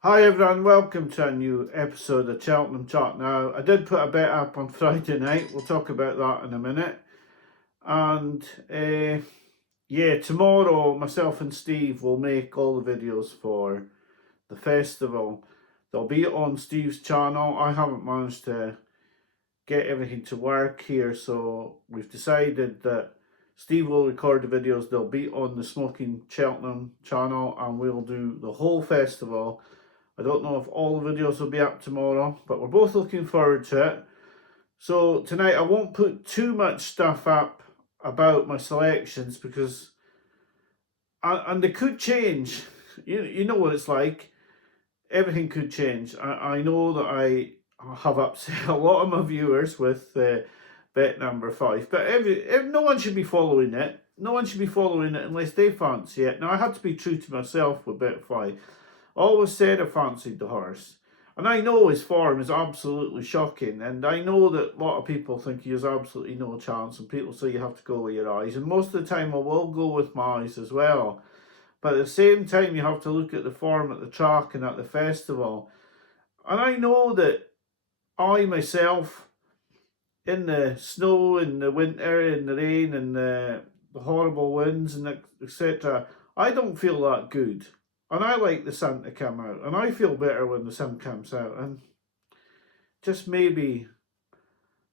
Hi everyone, welcome to a new episode of Cheltenham Chat. Now, I did put a bet up on Friday night. We'll talk about that in a minute. And tomorrow myself and Steve will make all the videos for the festival. They'll be on Steve's channel. I haven't managed to get everything to work here, so we've decided that Steve will record the videos. They'll be on the Smoking Cheltenham channel, and we'll do the whole festival. I don't know if all the videos will be up tomorrow, but we're both looking forward to it. So tonight I won't put too much stuff up about my selections because, and they could change. You know what it's like. Everything could change. I know that I have upset a lot of my viewers with bet number 5, but no one should be following it. No one should be following it unless they fancy it. Now I had to be true to myself with bet 5. Always said I fancied the horse. And I know his form is absolutely shocking. And I know that a lot of people think he has absolutely no chance. And people say you have to go with your eyes. And most of the time I will go with my eyes as well. But at the same time, you have to look at the form at the track and at the festival. And I know that I myself, in the snow, in the winter, in the rain, and the horrible winds, and etc., I don't feel that good. And I like the sun to come out. And I feel better when the sun comes out. And just maybe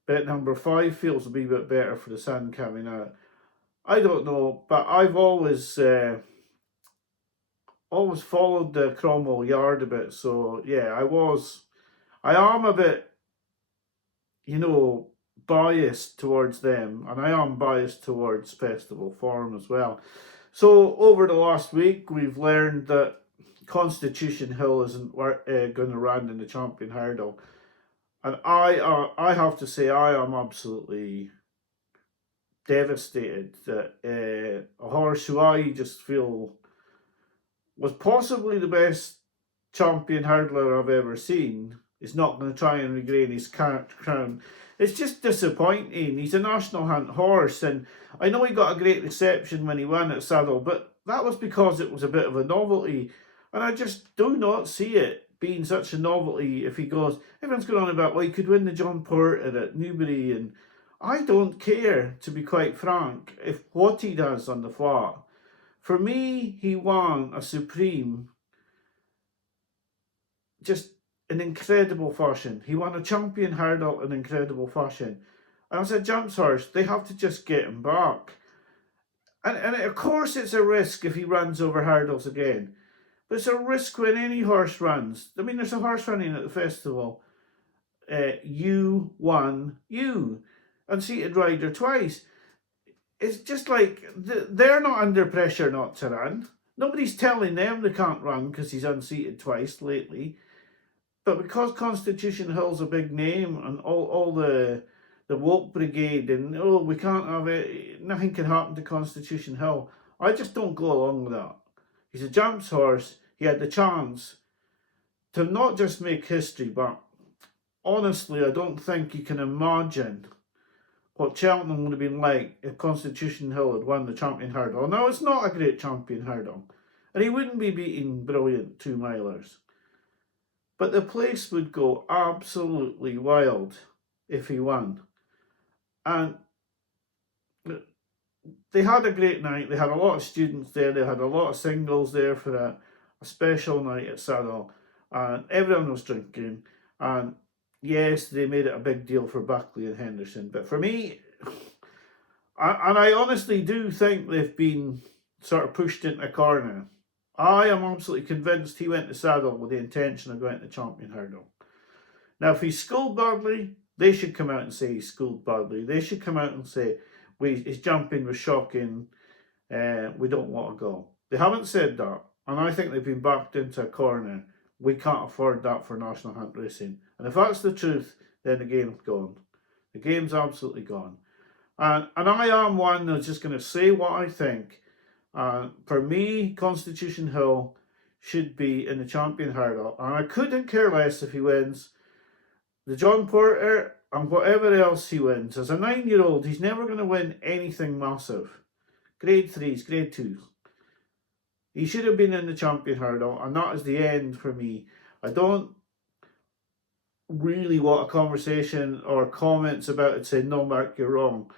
bet number 5 feels a wee bit better for the sun coming out. I don't know, but I've always followed the Cromwell Yard a bit. So yeah, I am a bit, biased towards them, and I am biased towards festival form as well. So over the last week, we've learned that Constitution Hill isn't going to run in the Champion Hurdle, and I have to say I am absolutely devastated that a horse who I just feel was possibly the best champion hurdler I've ever seen is not going to try and regain his crown. It's just disappointing. He's a national hunt horse, and I know he got a great reception when he won at Saddle, but that was because it was a bit of a novelty, and I just do not see it being such a novelty if he goes. Everyone's going on about, well, he could win the John Porter at Newbury, and I don't care, to be quite frank, if what he does on the flat. For me, he won a Supreme just in incredible fashion. He won a champion hurdle in incredible fashion. And as a jumps horse, they have to just get him back. And of course it's a risk if he runs over hurdles again. But it's a risk when any horse runs. I mean, there's a horse running at the festival. You, unseated rider twice. It's just like they're not under pressure not to run. Nobody's telling them they can't run because he's unseated twice lately. But because Constitution Hill's a big name and all the woke brigade and we can't have it, nothing can happen to Constitution Hill, I just don't go along with that. He's a jumps horse. He had the chance to not just make history, but honestly, I don't think you can imagine what Cheltenham would have been like if Constitution Hill had won the champion hurdle. Now, it's not a great champion hurdle, and he wouldn't be beating brilliant 2-milers. But the place would go absolutely wild if he won. And they had a great night. They had a lot of students there. They had a lot of singles there for a special night at Saddle. And everyone was drinking. And yes, they made it a big deal for Buckley and Henderson. But for me, I honestly do think they've been sort of pushed into a corner. I am absolutely convinced he went to Saddle with the intention of going to Champion Hurdle. Now, if he's schooled badly, they should come out and say he's schooled badly. They should come out and say, his jumping was shocking, we don't want to go. They haven't said that, and I think they've been backed into a corner. We can't afford that for National Hunt Racing. And if that's the truth, then the game's gone. The game's absolutely gone. And I am one that's just going to say what I think. For me, Constitution Hill should be in the Champion Hurdle. And I couldn't care less if he wins the John Porter and whatever else he wins. As a 9-year-old, he's never going to win anything massive. Grade 3s, grade 2s. He should have been in the champion hurdle, and that is the end for me. I don't really want a conversation or comments about it saying, no, Mark, you're wrong.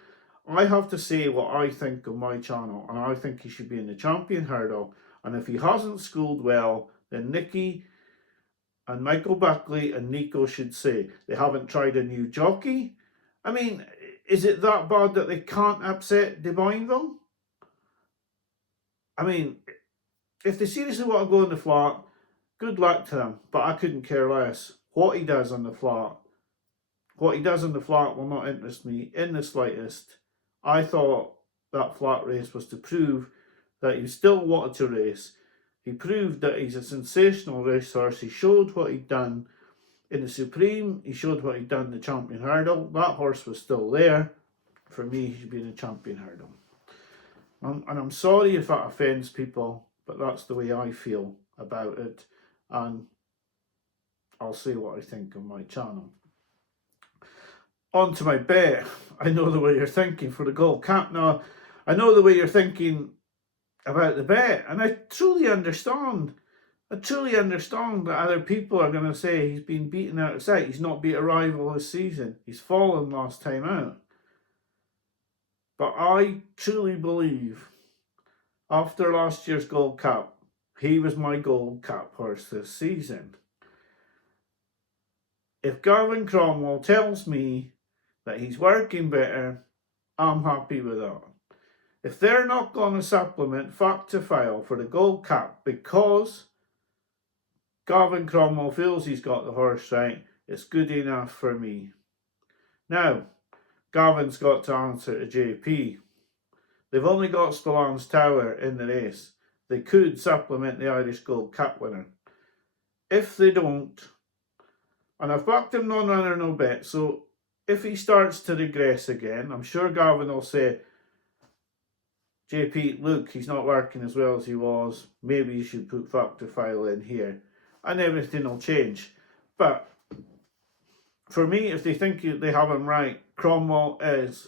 I have to say what I think of my channel, and I think he should be in the champion hurdle. And if he hasn't schooled well, then Nicky and Michael Buckley and Nico should say they haven't tried a new jockey. I mean, is it that bad that they can't upset De Boinville? I mean, if they seriously want to go in the flat, good luck to them, but I couldn't care less. What he does on the flat will not interest me in the slightest. I thought that flat race was to prove that he still wanted to race. He proved that he's a sensational racehorse. He showed what he'd done in the Supreme. He showed what he'd done in the Champion Hurdle. That horse was still there. For me, he should be in the Champion Hurdle. And I'm sorry if that offends people, but that's the way I feel about it. And I'll say what I think on my channel. On to my bet. I know the way you're thinking for the Gold Cap now. I know the way you're thinking about the bet, and I truly understand. I truly understand that other people are going to say he's been beaten out of sight. He's not beat a rival this season. He's fallen last time out. But I truly believe after last year's Gold Cap, he was my Gold Cap horse this season. If Gavin Cromwell tells me that he's working better, I'm happy with that. If they're not going to supplement fact to file for the Gold Cap because Gavin Cromwell feels he's got the horse right, it's good enough for me. Now, Gavin's got to answer to JP. They've only got Spillane Tower in the race. They could supplement the Irish Gold Cap winner. If they don't, and I've backed him non-runner, no bet, so if he starts to regress again, I'm sure Gavin will say, JP, look, he's not working as well as he was. Maybe you should put fact to file in here. And everything will change. But for me, if they think they have him right, Cromwell is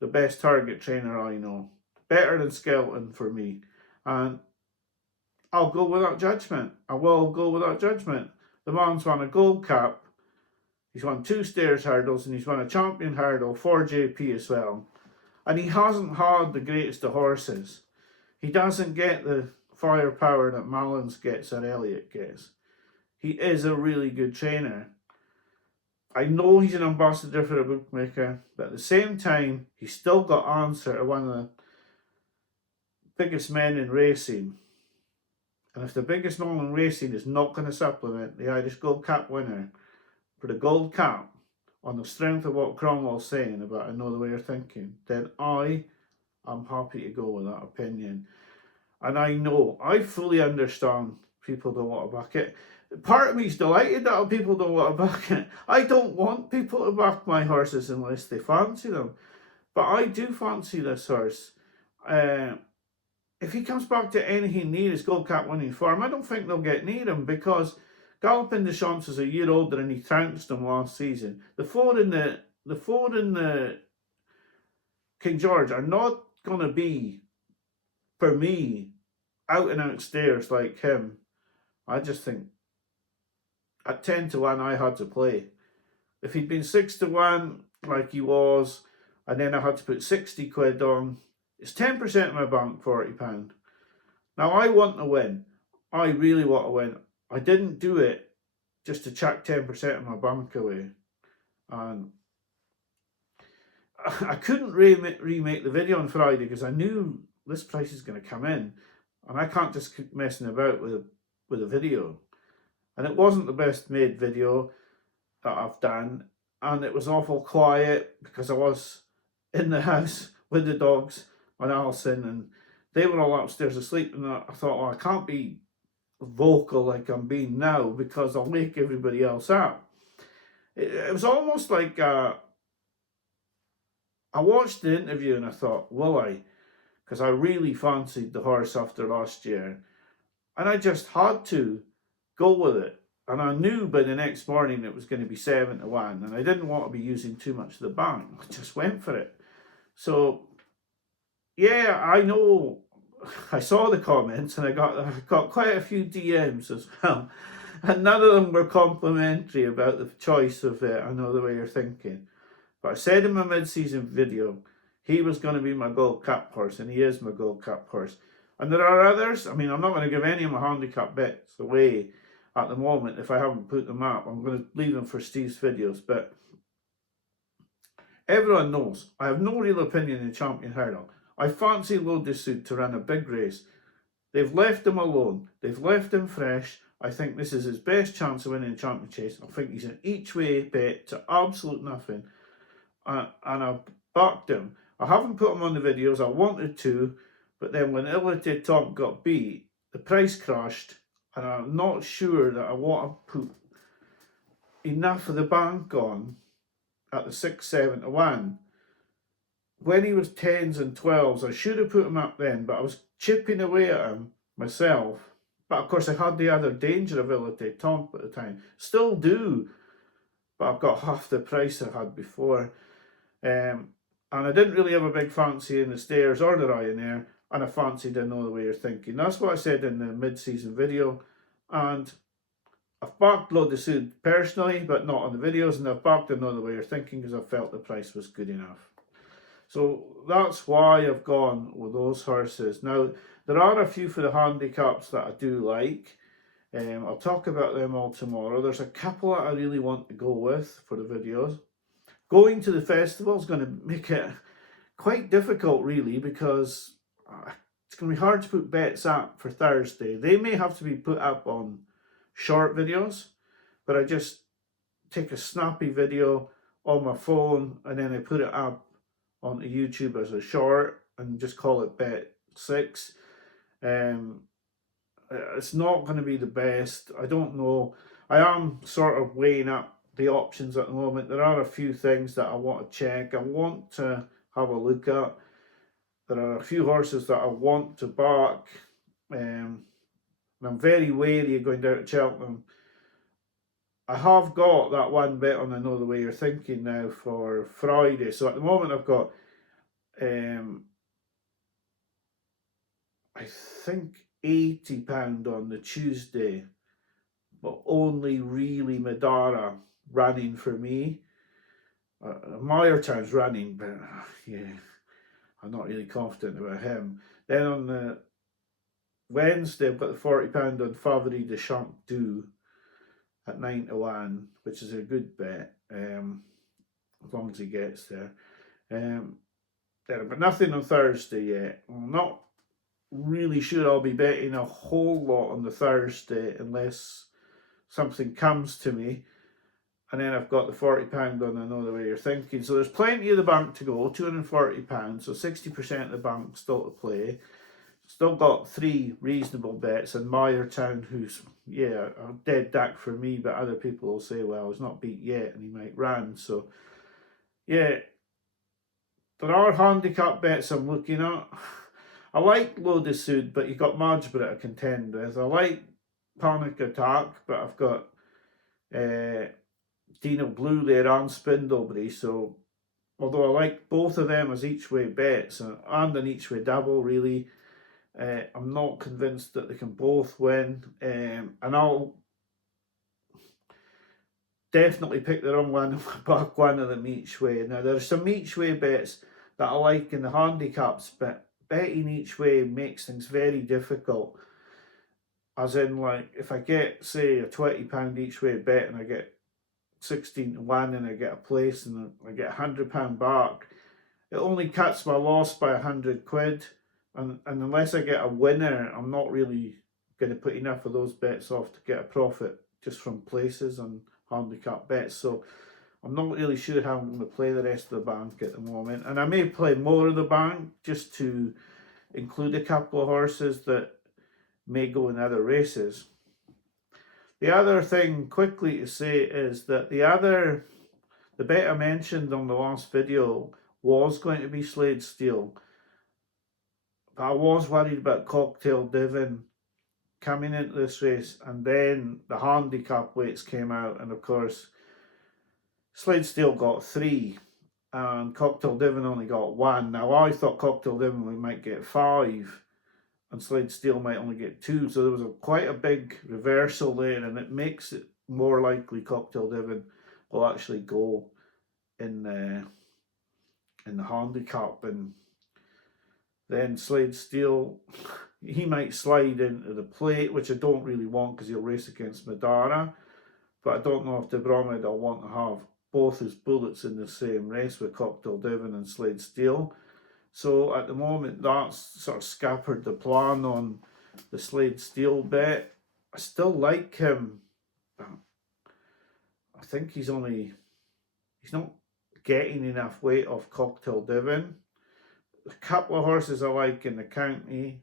the best target trainer I know. Better than Skelton for me. And I'll go with that judgment. I will go with that judgment. The man's won a Gold Cap. He's won 2 stairs hurdles and he's won a champion hurdle for JP as well. And he hasn't had the greatest of horses. He doesn't get the firepower that Mullins gets or Elliott gets. He is a really good trainer. I know he's an ambassador for a bookmaker, but at the same time, he's still got answer to one of the biggest men in racing. And if the biggest man in racing is not going to supplement the Irish Gold Cap winner for the Gold Cap on the strength of what Cromwell's saying about I know the way you're thinking, then I am happy to go with that opinion. And I fully understand people don't want to back it. Part of me is delighted that people don't want to back it. I don't want people to back my horses unless they fancy them. But I do fancy this horse. If he comes back to anything near his Gold Cap winning form, I don't think they'll get near him because Galloping Deschamps is a year older and he trounced them last season. The four in the King George are not going to be, for me, out and out stairs like him. I just think at 10 to 1 I had to play. If he'd been 6 to 1 like he was, and then I had to put 60 quid on, it's 10% of my bank, £40. Now I want to win. I really want to win. I didn't do it just to chuck 10% of my bank away. And I couldn't remake the video on Friday because I knew this price is going to come in. And I can't just keep messing about with a video. And it wasn't the best made video that I've done. And it was awful quiet because I was in the house with the dogs and Alison, and they were all upstairs asleep. And I thought, well, I can't be vocal like I'm being now because I'll wake everybody else up. It was almost like I watched the interview and I thought, will I? Because I really fancied the horse after last year. And I just had to go with it. And I knew by the next morning it was going to be 7 to 1. And I didn't want to be using too much of the bank. I just went for it. So, yeah, I know I saw the comments and I got quite a few DMs as well, and none of them were complimentary about the choice of I Know the Way You're Thinking. But I said in my mid-season video, he was going to be my Gold Cup horse, and he is my Gold Cup horse. And there are others. I mean, I'm not going to give any of my handicap bets away at the moment if I haven't put them up. I'm going to leave them for Steve's videos. But everyone knows I have no real opinion in Champion Hurdle. I fancy Load de Sud to run a big race. They've left him alone. They've left him fresh. I think this is his best chance of winning the Champion Chase. I think he's an each way bet to absolute nothing. And I've backed him. I haven't put him on the videos. I wanted to, but then when Illited Top got beat, the price crashed, and I'm not sure that I want to put enough of the bank on at the 6-7 to 1. When he was 10s and 12s, I should have put him up then, but I was chipping away at him myself. But of course, I had the other danger of Illited Top at the time. Still do, but I've got half the price I had before. And I didn't really have a big fancy in the Stairs or the Ryanair, and I fancied I Know the Way You're Thinking. That's what I said in the mid-season video, and I've backed Load de Sud personally, but not on the videos, and I've backed I Know the Way You're Thinking because I felt the price was good enough. So that's why I've gone with those horses. Now, there are a few for the handicaps that I do like. I'll talk about them all tomorrow. There's a couple that I really want to go with for the videos. Going to the festival is going to make it quite difficult, really, because it's going to be hard to put bets up for Thursday. They may have to be put up on short videos, but I just take a snappy video on my phone and then I put it up onto YouTube as a short and just call it Bet 6. It's not going to be the best. I don't know. I am sort of weighing up the options at the moment. There are a few things that I want to check. I want to have a look at. There are a few horses that I want to back. And I'm very wary of going down to Cheltenham. I have got that one bet on I Know the Way You're Thinking now for Friday. So at the moment I've got, I think £80 on the Tuesday, but only really Madara running for me. Meyertown's running, but yeah, I'm not really confident about him. Then on the Wednesday, I've got the £40 on Favori de Champdou at 9 to 1, which is a good bet, as long as he gets there. But nothing on Thursday yet. I'm not really sure I'll be betting a whole lot on the Thursday unless something comes to me. And then I've got the £40 on I Know the Way You're Thinking. So there's plenty of the bank to go, £240. So 60% of the bank still to play. Still got 3 reasonable bets, and Meyertown, who's, yeah, a dead duck for me, but other people will say, well, he's not beat yet and he might run. So, yeah, there are handicap bets I'm looking at. I like Load de Sud, but you've got Margeborough to contend with. I like Panic Attack, but I've got Dino Blue there and Spindlebury. So, although I like both of them as each way bets and an each way double, really, I'm not convinced that they can both win, and I'll definitely pick the wrong one and back one of them each way. Now, there's some each way bets that I like in the handicaps, but betting each way makes things very difficult. As in, like, if I get, say, a £20 each way bet and I get 16 to 1 and I get a place and I get £100 back, it only cuts my loss by £100. And unless I get a winner, I'm not really going to put enough of those bets off to get a profit just from places and handicap bets. So I'm not really sure how I'm going to play the rest of the bank at the moment. And I may play more of the bank just to include a couple of horses that may go in other races. The other thing quickly to say is that the bet I mentioned on the last video was going to be Slade Steel. I was worried about Cocktail Divin coming into this race, and then the handicap weights came out, and of course Slade Steel got 3 and Cocktail Divin only got 1. Now I thought Cocktail Divin we might get 5, and Slade Steele might only get 2. So there was quite a big reversal there, and it makes it more likely Cocktail Devon will actually go in the handicap, and then Slade Steele, he might slide into the plate, which I don't really want because he'll race against Madara. But I don't know if De Bromhead will want to have both his bullets in the same race with Cocktail Devon and Slade Steele. So at the moment, that's sort of scuppered the plan on the Slade Steele bet. I still like him. I think he's not getting enough weight off Cocktail Devon. A couple of horses I like in the county.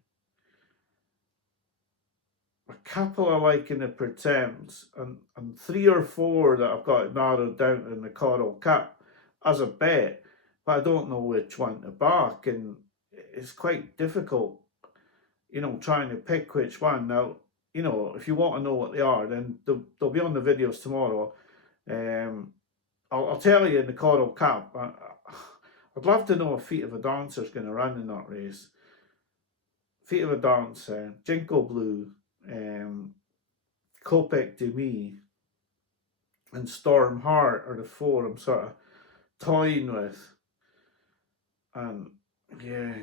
A couple I like in the Pretemps, and 3 or 4 that I've got narrowed down in the Coral Cup as a bet, but I don't know which one to back, and it's quite difficult, trying to pick which one. Now, if you want to know what they are, then they'll be on the videos tomorrow. I'll tell you in the Coral Cup. I'd love to know if Feet of a Dancer's going to run in that race. Feet of a Dancer, Jinko Blue, Kopek de Me, and Storm Heart are the 4 I'm sort of toying with. And yeah,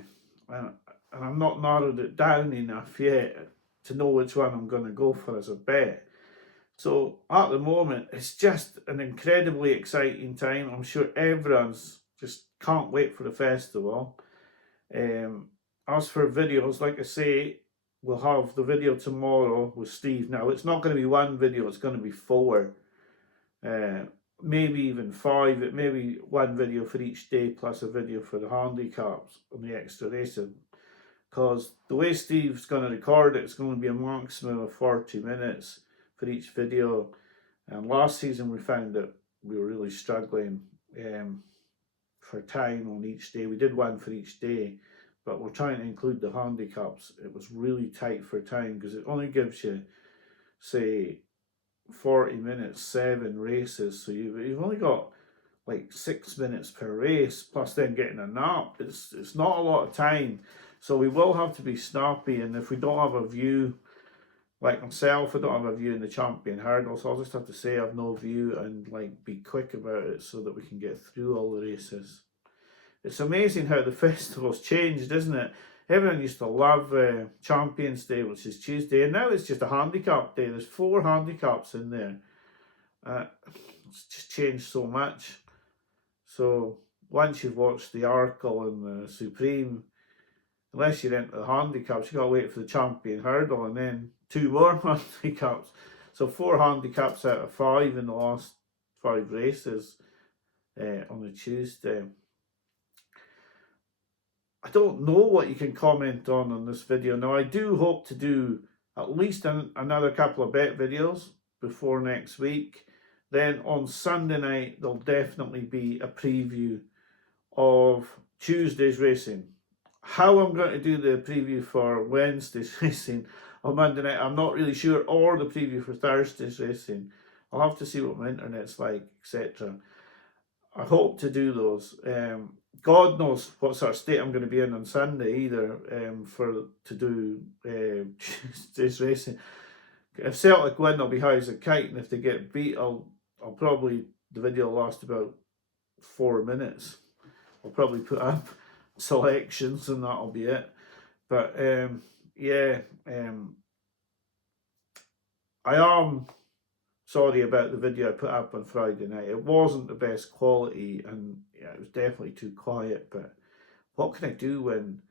and I'm not narrowed it down enough yet to know which one I'm going to go for as a bet. So at the moment, it's just an incredibly exciting time. I'm sure everyone's just can't wait for the festival. As for videos, like I say, we'll have the video tomorrow with Steve. Now, it's not going to be 1 video, it's going to be 4. Maybe even 5. It may be 1 video for each day plus a video for the handicaps and the extra racing. Because the way Steve's going to record it, it's going to be a maximum of 40 minutes for each video. And last season we found that we were really struggling for time on each day. We did 1 for each day, but we're trying to include the handicaps. It was really tight for time because it only gives you, say, 40 minutes, 7 races. So you've only got like 6 minutes per race, plus then getting a nap. It's not a lot of time. So we will have to be snappy, and if we don't have a view, like myself, I don't have a view in the champion hurdle, so I'll just have to say I've no view and be quick about it so that we can get through all the races. It's amazing how the festival's changed, isn't it? Everyone used to love Champions Day, which is Tuesday, and now it's just a handicap day. There's 4 handicaps in there. It's just changed so much. So once you've watched the Arkle and the Supreme, unless you're into the handicaps, you've got to wait for the champion hurdle and then 2 more handicaps. So 4 handicaps out of 5 in the last 5 races on a Tuesday. I don't know what you can comment on this video. Now, I do hope to do at least another couple of bet videos before next week. Then on Sunday night, there'll definitely be a preview of Tuesday's racing. How I'm going to do the preview for Wednesday's racing on Monday night, I'm not really sure, or the preview for Thursday's racing. I'll have to see what my internet's like, etc. I hope to do those. God knows what sort of state I'm going to be in on Sunday either to do Tuesday's racing. If Celtic win, I'll be high as a kite, and if they get beat, I'll probably, the video will last about 4 minutes. I'll probably put up selections and that'll be it. But I am sorry about the video I put up on Friday night. It wasn't the best quality, and it was definitely too quiet. But what can I do when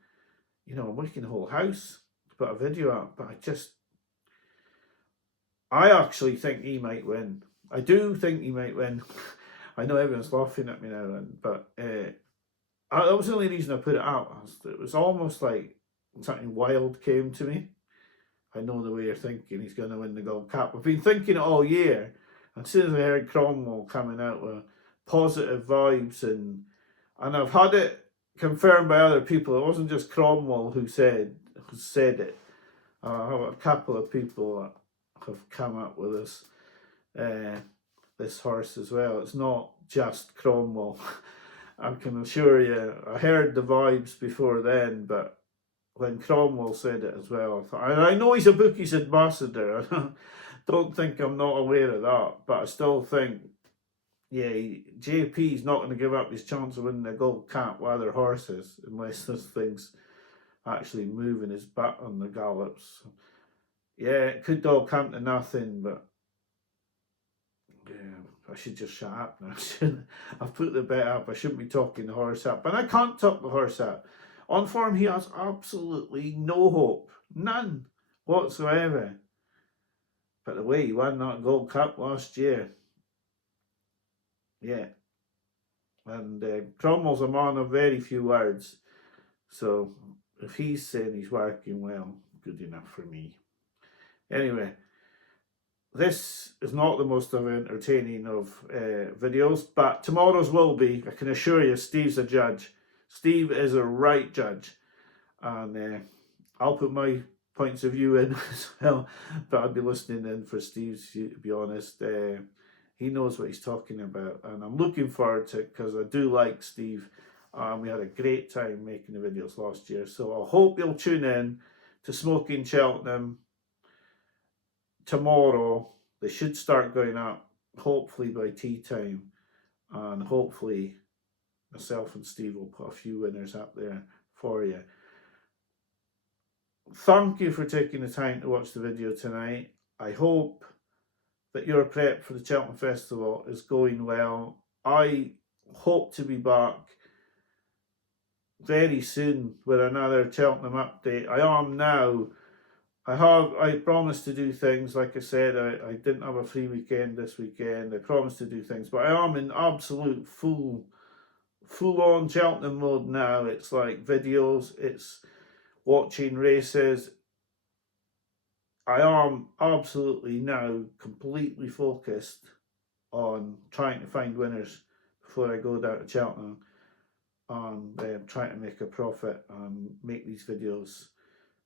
I'm working the whole house to put a video up? But I actually think he might win. I do think he might win. I know everyone's laughing at me now, but that was the only reason I put it out. It was almost like something wild came to me. I know the way you're thinking, he's going to win the Gold Cup. I've been thinking it all year. And as soon as I heard Cromwell coming out with positive vibes, and I've had it confirmed by other people. It wasn't just Cromwell who said it. I have a couple of people that have come up with this horse as well. It's not just Cromwell. I can assure you, I heard the vibes before then, but when Cromwell said it as well. I thought, and I know he's a bookies ambassador. I don't think I'm not aware of that, but I still think, yeah, JP's not going to give up his chance of winning the gold cap with other horses unless this thing's actually moving his butt on the gallops. Yeah, it could all come to nothing, but yeah, I should just shut up now. I've put the bet up. I shouldn't be talking the horse up. And I can't talk the horse up. On form, he has absolutely no hope. None whatsoever. But the way he won that Gold Cup last year, yeah. And Cromwell's a man of very few words. So if he's saying he's working well, good enough for me. Anyway, this is not the most entertaining of videos, but tomorrow's will be. I can assure you, Steve's a judge. Steve is a right judge, and I'll put my points of view in as well, but I'll be listening in for Steve's, to be honest. He knows what he's talking about, and I'm looking forward to it because I do like Steve. We had a great time making the videos last year, so I hope you'll tune in to Smoking Cheltenham tomorrow. They should start going up hopefully by tea time, and hopefully myself and Steve will put a few winners up there for you. Thank you for taking the time to watch the video tonight. I hope that your prep for the Cheltenham Festival is going well. I hope to be back very soon with another Cheltenham update. I am now. I promised to do things. Like I said, I didn't have a free weekend this weekend. I promised to do things, but I am in absolute full on Cheltenham mode now. It's like videos, it's watching races. I am absolutely now completely focused on trying to find winners before I go down to Cheltenham, and trying to make a profit and make these videos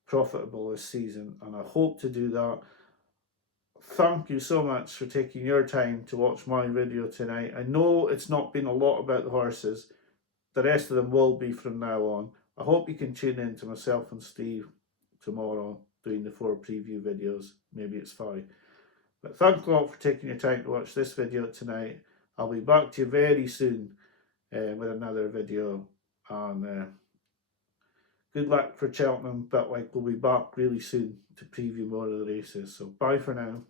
profitable this season, and I hope to do that. Thank you so much for taking your time to watch my video tonight. I know it's not been a lot about the horses. The rest of them will be from now on. I hope you can tune in to myself and Steve tomorrow doing the 4 preview videos. Maybe it's 5. But thanks a lot for taking your time to watch this video tonight. I'll be back to you very soon with another video. And good luck for Cheltenham, but we'll be back really soon to preview more of the races. So bye for now.